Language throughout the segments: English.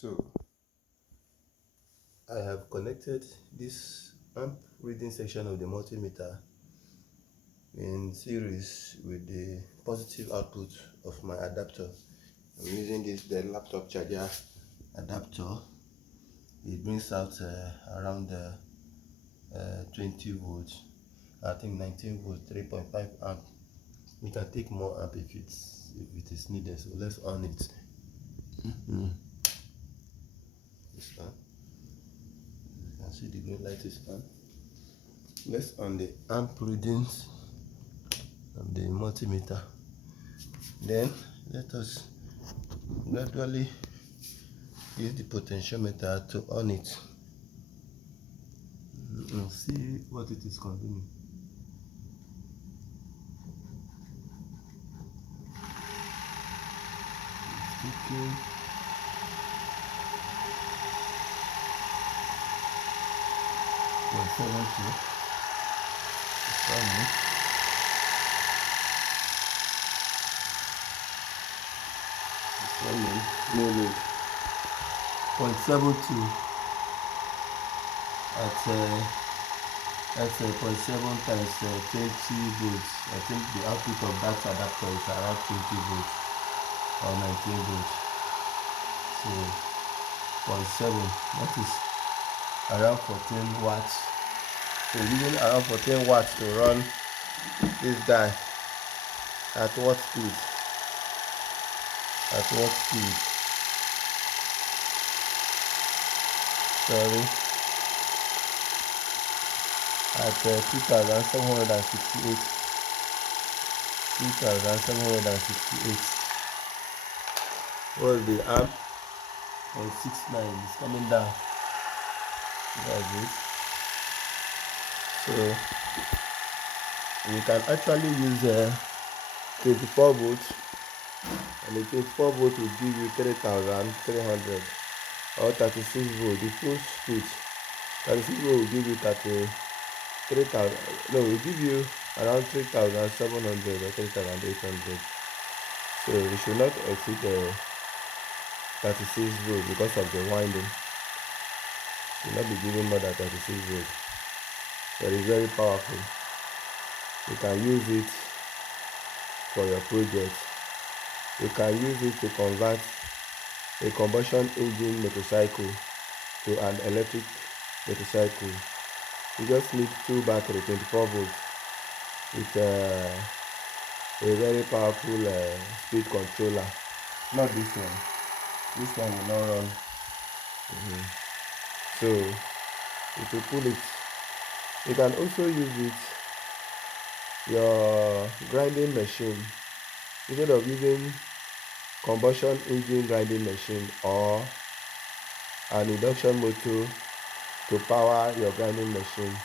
So I have connected this amp reading section of the multimeter in series with the positive output of my adapter. I'm using the laptop charger adapter. It brings out around 20 volts, I think 19 volts, 3.5 amp. We can take more amp if it is needed. So let's on it. This on. You can see the green light is on. Let's on the amp readings of the multimeter. Then let us gradually use the potentiometer to on it and see what it is consuming. It's taking 0.72. It's running. It's running. No load. 0.72 at 0.7 times 20 volts. I think the output of that adapter is around 20 volts or 19 volts. So 0.7, that is around 14 watts. So using around 14 watts to run this guy at what speed? At what speed? Sorry. At 2768. 2768. What's the amp? 0.69. It's coming down. That's it. So you can actually use 24 volts, and the 24 volts will give you 3300, or 36 volts. The full speed 36 volts will give you 3,000. No, will give you around 3,700 or 3,800. So you should not exceed 36 volts because of the winding. You will not be giving more than 36 volts. But it's very powerful. You can use it for your project. You can use it to convert a combustion engine motorcycle to an electric motorcycle. You just need 2 batteries, 24 volts, with a very powerful speed controller. Not this one. This one will not run. So if you pull it, you can also use it your grinding machine, instead of using combustion engine grinding machine or an induction motor to power your grinding machine.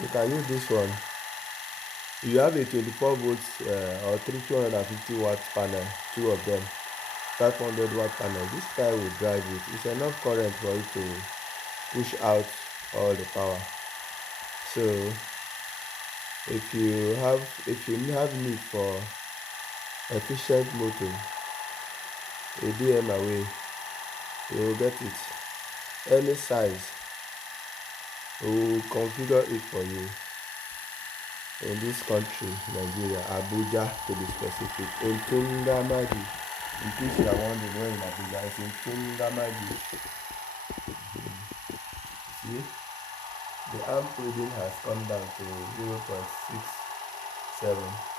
You can use this one. You have a 24 volts or 250 watt panel, 2 of them, 500 watt panel. This guy will drive it. It's enough current for it to push out all the power. So if you have need for efficient motor, a DM away, you will get it. Any size, we will configure it for you. In this country, Nigeria, Abuja to be specific, in Tungamadi. In case you are wondering where in Abuja, it's in Tungamadi. See, the amp reading has come down to 0.67.